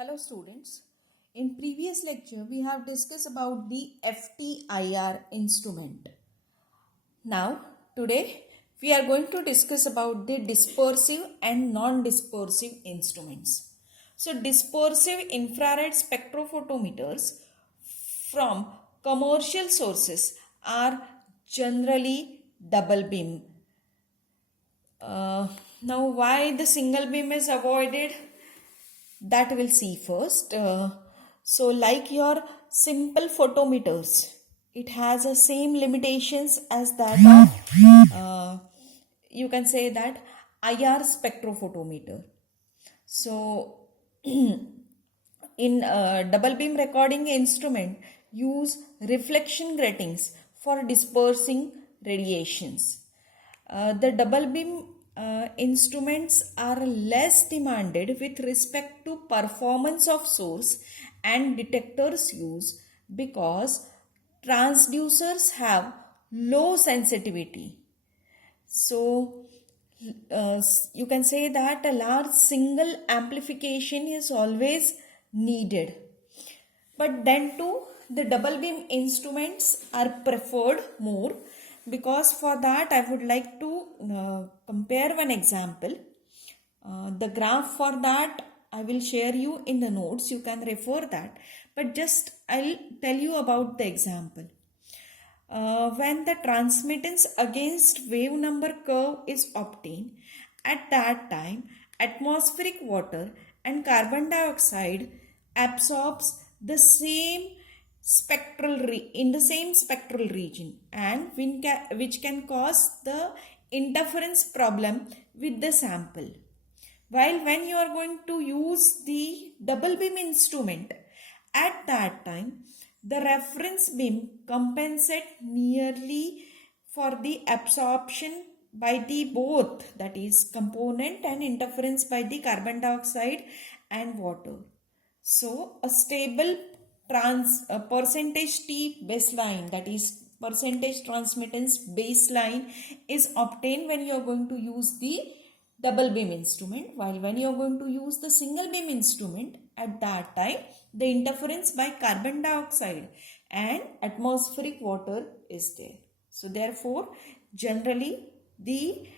Hello students. In previous lecture we have discussed about the FTIR instrument. Now today we are going to discuss about the dispersive and non-dispersive instruments. So dispersive infrared spectrophotometers from commercial sources are generally double beam. Now why the single beam is avoided? That we'll see first. So like your simple photometers, it has the same limitations as that of you can say that IR spectrophotometer. So in double beam recording instrument use reflection gratings for dispersing radiations. The double beam instruments are less demanded with respect to performance of source and detectors use because transducers have low sensitivity. So you can say that a large single amplification is always needed. But then too, the double beam instruments are preferred more, because for that I would like to compare one example. The graph for that I will share you in the notes. You can refer that. But just I'll tell you about the example. When the transmittance against wave number curve is obtained, at that time atmospheric water and carbon dioxide absorbs the same in the same spectral region, and which can cause the interference problem with the sample. While when you are going to use the double beam instrument, at that time the reference beam compensate nearly for the absorption by the both, that is component and interference by the carbon dioxide and water. So a stable percentage T baseline, that is percentage transmittance baseline, is obtained when you are going to use the double beam instrument, while when you are going to use the single beam instrument, at that time the interference by carbon dioxide and atmospheric water is there. So therefore generally the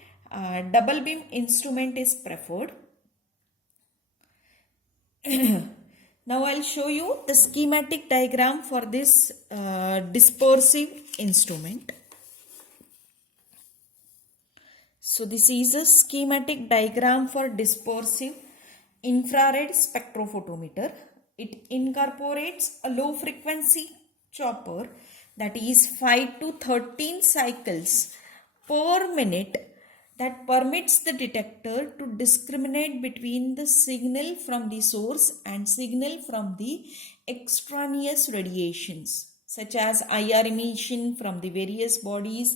double beam instrument is preferred. Now I'll show you the schematic diagram for this dispersive instrument. So this is a schematic diagram for dispersive infrared spectrophotometer. It incorporates a low frequency chopper, that is 5 to 13 cycles per minute, that permits the detector to discriminate between the signal from the source and signal from the extraneous radiations, such as IR emission from the various bodies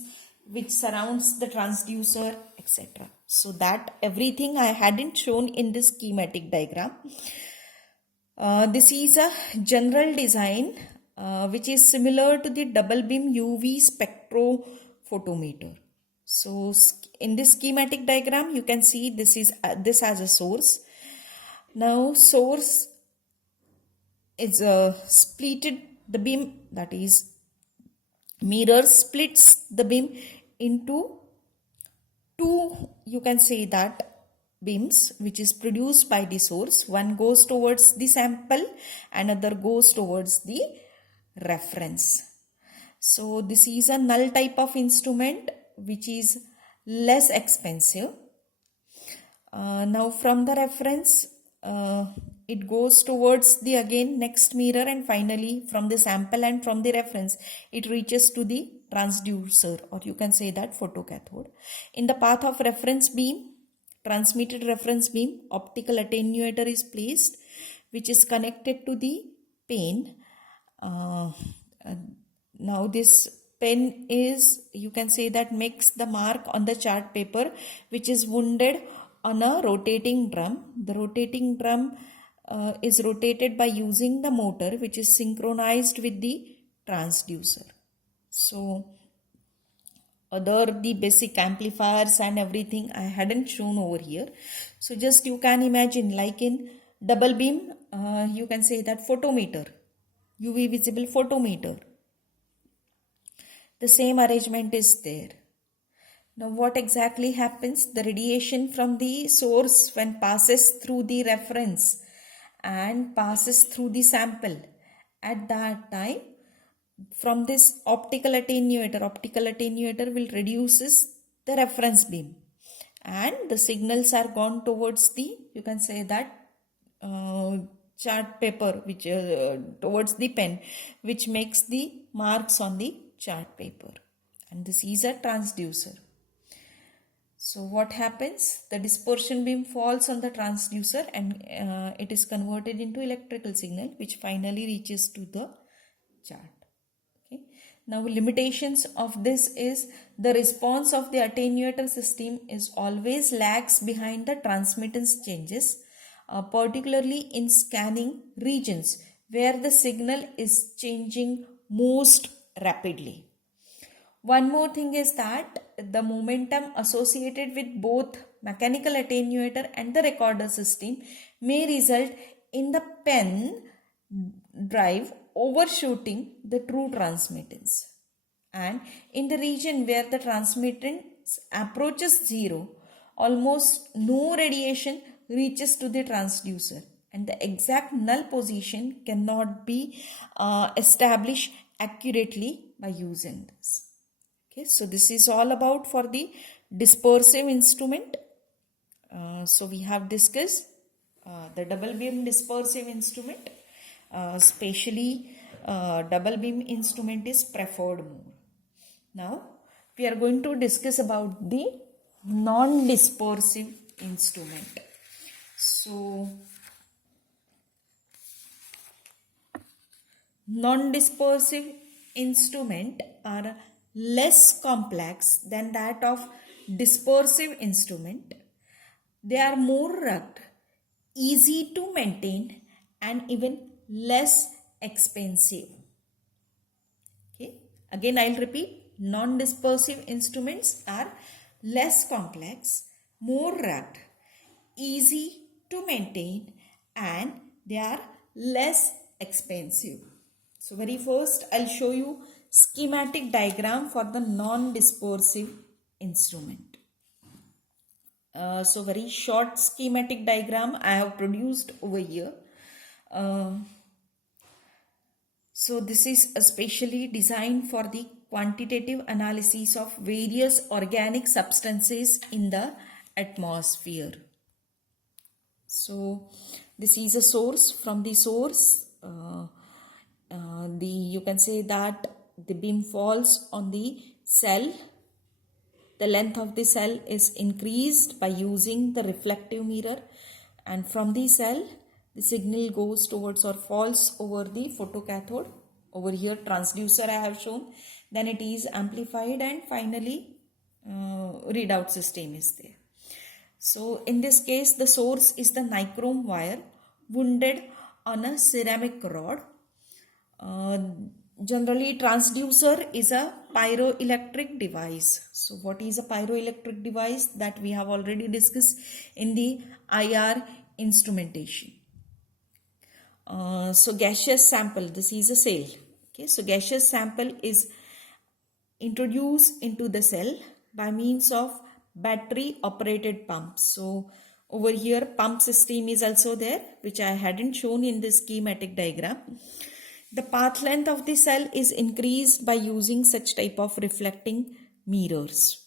which surrounds the transducer, etc. So that everything I hadn't shown in this schematic diagram. This is a general design which is similar to the double beam UV spectrophotometer. So in this schematic diagram you can see this as a source. Now source is splitted the beam, that is mirror splits the beam into two, you can say that, beams which is produced by the source. One goes towards the sample, another goes towards the reference. So this is a null type of instrument which is less expensive. Now from the reference it goes towards the again next mirror, and finally from the sample and from the reference it reaches to the transducer, or you can say that photocathode. In the path of reference beam, transmitted reference beam, optical attenuator is placed which is connected to the pen. Now this pen is, you can say that, makes the mark on the chart paper which is wounded on a rotating drum. The rotating drum is rotated by using the motor which is synchronized with the transducer. So the basic amplifiers and everything I hadn't shown over here. So just you can imagine, like in double beam you can say that photometer, UV visible photometer. The same arrangement is there. Now what exactly happens? The radiation from the source when passes through the reference and passes through the sample, at that time from this optical attenuator will reduces the reference beam, and the signals are gone towards the, you can say that, chart paper, which towards the pen, which makes the marks on the chart paper, and this is a transducer. So what happens? The dispersion beam falls on the transducer and it is converted into electrical signal, which finally reaches to the chart. Okay. Now limitations of this is the response of the attenuator system is always lags behind the transmittance changes, particularly in scanning regions where the signal is changing most rapidly. One more thing is that the momentum associated with both mechanical attenuator and the recorder system may result in the pen drive overshooting the true transmittance. And in the region where the transmittance approaches zero, almost no radiation reaches to the transducer, and the exact null position cannot be established accurately by using this. Okay, so this is all about for the dispersive instrument. So we have discussed the double beam dispersive instrument. Especially double beam instrument is preferred more. Now we are going to discuss about the non-dispersive instrument. So non-dispersive instrument are less complex than that of dispersive instrument. They are more rugged, easy to maintain, and even less expensive. Okay, again I'll repeat, non-dispersive instruments are less complex, more rugged, easy to maintain, and they are less expensive. So very first I'll show you schematic diagram for the non-dispersive instrument. So very short schematic diagram I have produced over here. So this is especially designed for the quantitative analysis of various organic substances in the atmosphere. So this is a source. From the source, you can say that the beam falls on the cell. The length of the cell is increased by using the reflective mirror, and from the cell the signal goes towards or falls over the photocathode. Over here transducer I have shown. Then it is amplified and finally readout system is there. So in this case the source is the nichrome wire wounded on a ceramic rod. Generally transducer is a pyroelectric device. So what is a pyroelectric device? That we have already discussed in the IR instrumentation. So gaseous sample, this is a cell. Okay, so gaseous sample is introduced into the cell by means of battery operated pumps. So over here pump system is also there, which I hadn't shown in the schematic diagram. The path length of the cell is increased by using such type of reflecting mirrors.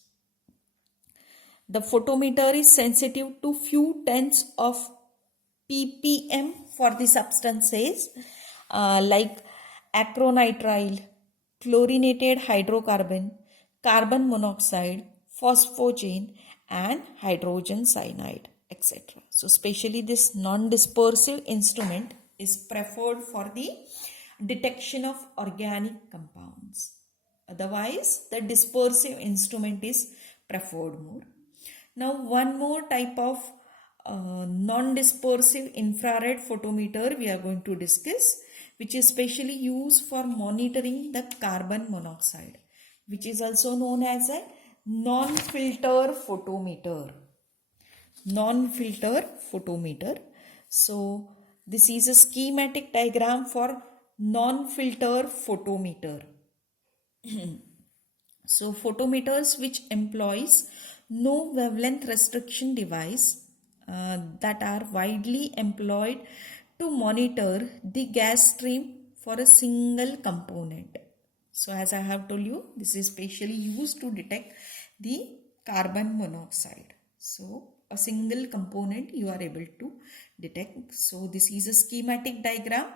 The photometer is sensitive to few tenths of ppm for the substances like acrylonitrile, chlorinated hydrocarbon, carbon monoxide, phosphogen, and hydrogen cyanide, etc. So especially this non-dispersive instrument is preferred for the detection of organic compounds. Otherwise the dispersive instrument is preferred more. Now one more type of non-dispersive infrared photometer we are going to discuss, which is specially used for monitoring the carbon monoxide, which is also known as a non-filter photometer. Non-filter photometer. So this is a schematic diagram for non-filter photometer. So photometers which employs no wavelength restriction device that are widely employed to monitor the gas stream for a single component. So as I have told you, this is specially used to detect the carbon monoxide. So a single component you are able to detect. So this is a schematic diagram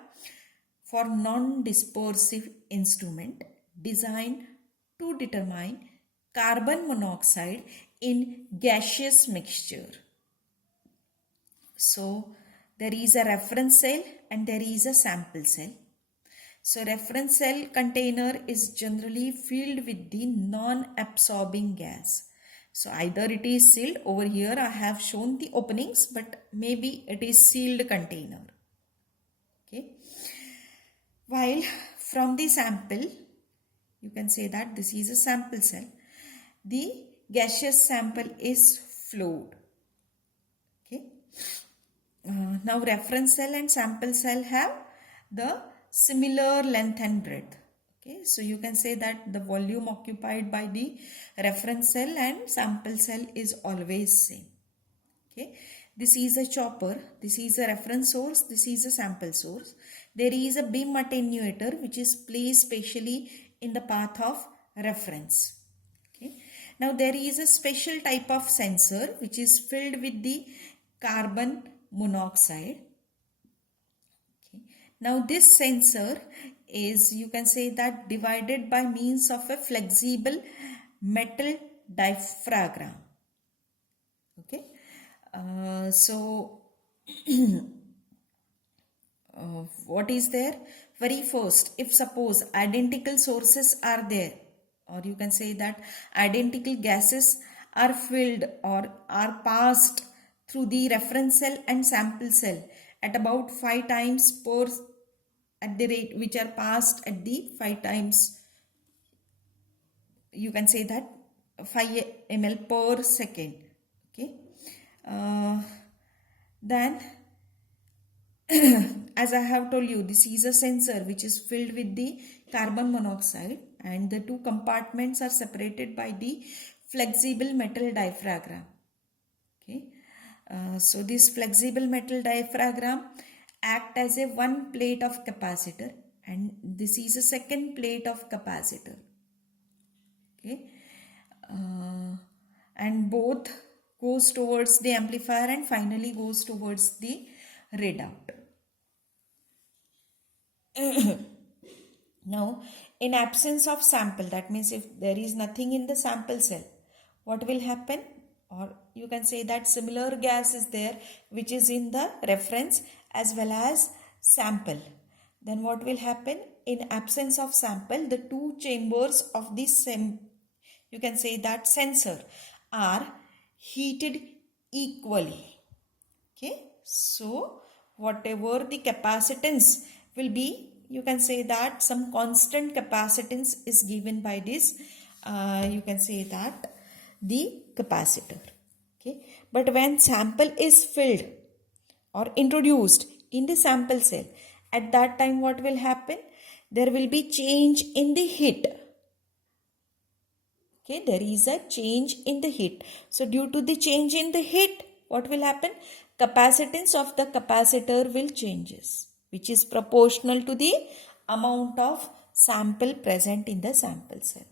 for non-dispersive instrument designed to determine carbon monoxide in gaseous mixture. So there is a reference cell and there is a sample cell. So reference cell container is generally filled with the non-absorbing gas. So either it is sealed, over here I have shown the openings, but maybe it is sealed container. Okay. While from the sample, you can say that this is a sample cell. The gaseous sample is flowed. Okay. Now reference cell and sample cell have the similar length and breadth. Okay, so you can say that the volume occupied by the reference cell and sample cell is always same. Okay, this is a chopper, this is a reference source, this is a sample source. There is a beam attenuator which is placed specially in the path of reference. Okay, now there is a special type of sensor which is filled with the carbon monoxide. Okay. Now this sensor is, you can say that, divided by means of a flexible metal diaphragm. Okay. What is there? Very first, if suppose identical sources are there, or you can say that identical gases are filled or are passed through the reference cell and sample cell at about 5 times per, at the rate which are passed at the 5 times, you can say that 5 ml per second. Okay. Then as I have told you, this is a sensor which is filled with the carbon monoxide and the two compartments are separated by the flexible metal diaphragm. Okay. So this flexible metal diaphragm act as a one plate of capacitor and this is a second plate of capacitor. Okay. And both goes towards the amplifier and finally goes towards the readout. Now, in absence of sample, that means if there is nothing in the sample cell, what will happen? Or you can say that similar gas is there which is in the reference as well as sample. Then what will happen? In absence of sample, the two chambers of this you can say that sensor are heated equally. Okay, so whatever the capacitance will be, you can say that some constant capacitance is given by this, you can say that the capacitor. Okay, but when sample is filled or introduced in the sample cell, at that time what will happen? There will be change in the heat. Okay, there is a change in the heat. So due to the change in the heat, what will happen? Capacitance of the capacitor will changes, which is proportional to the amount of sample present in the sample cell.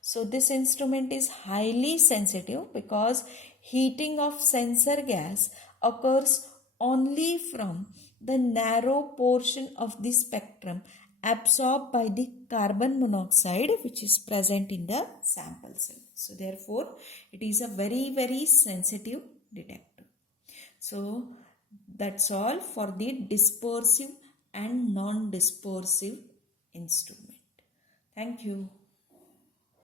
So this instrument is highly sensitive because heating of sensor gas occurs only from the narrow portion of the spectrum absorbed by the carbon monoxide which is present in the sample cell. So therefore, it is a very, very sensitive detector. So that's all for the dispersive and non-dispersive instrument. Thank you.